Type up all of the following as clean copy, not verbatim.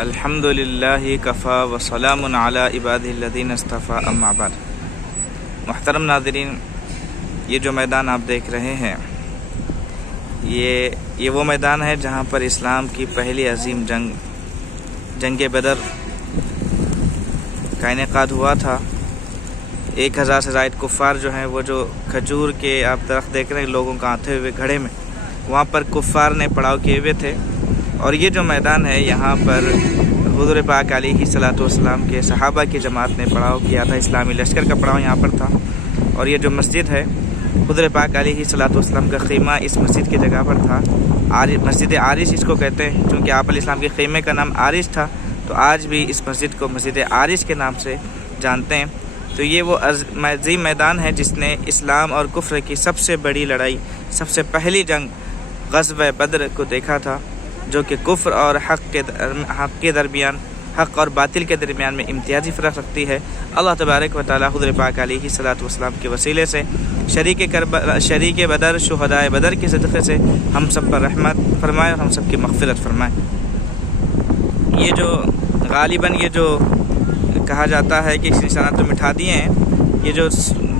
الحمدللہ کفا وسلام علی عبادہ الذین اصطفیٰ اما بعد۔ محترم ناظرین، یہ جو میدان آپ دیکھ رہے ہیں یہ وہ میدان ہے جہاں پر اسلام کی پہلی عظیم جنگ بدر کا انعقاد ہوا تھا۔ 1000 سے زائد کفار جو ہیں وہ جو کھجور کے آپ درخت دیکھ رہے ہیں لوگوں کا آتے ہوئے گھڑے میں، وہاں پر کفار نے پڑاؤ کیے ہوئے تھے۔ اور یہ جو میدان ہے یہاں پر حضور پاک علیہ الصلوۃ والسلام کے صحابہ کی جماعت نے پڑاؤ کیا تھا، اسلامی لشکر کا پڑاؤ یہاں پر تھا۔ اور یہ جو مسجد ہے حضور پاک علیہ الصلوۃ والسلام کا خیمہ اس مسجد کی جگہ پر تھا۔ مسجد عارش اس کو کہتے ہیں، چونکہ آپ علیہ السلام کے خیمے کا نام عارش تھا تو آج بھی اس مسجد کو مسجد عارش کے نام سے جانتے ہیں۔ تو یہ وہ عظیم میدان ہے جس نے اسلام اور کفر کی سب سے بڑی لڑائی، سب سے پہلی جنگ غزوہ بدر کو دیکھا تھا، جو کہ کفر اور حق اور باطل کے درمیان میں امتیازی فرق رکھتی ہے۔ اللہ تبارک و تعالی حضور پاک علیہ الصلوۃ والسلام کے وسیلے سے شریک بدر، شہدائے بدر کے صدقے سے ہم سب پر رحمت فرمائے اور ہم سب کی مغفرت فرمائے۔ یہ جو غالباً یہ جو کہا جاتا ہے کہ اس نشانات تو مٹھا دیے ہیں، یہ جو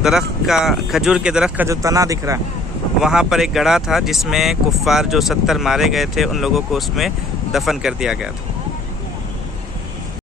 درخت کا کھجور کے درخت کا جو تنا دکھ رہا ہے وہاں پر ایک گڑھا تھا جس میں کفار جو 70 مارے گئے تھے ان لوگوں کو اس میں دفن کر دیا گیا تھا۔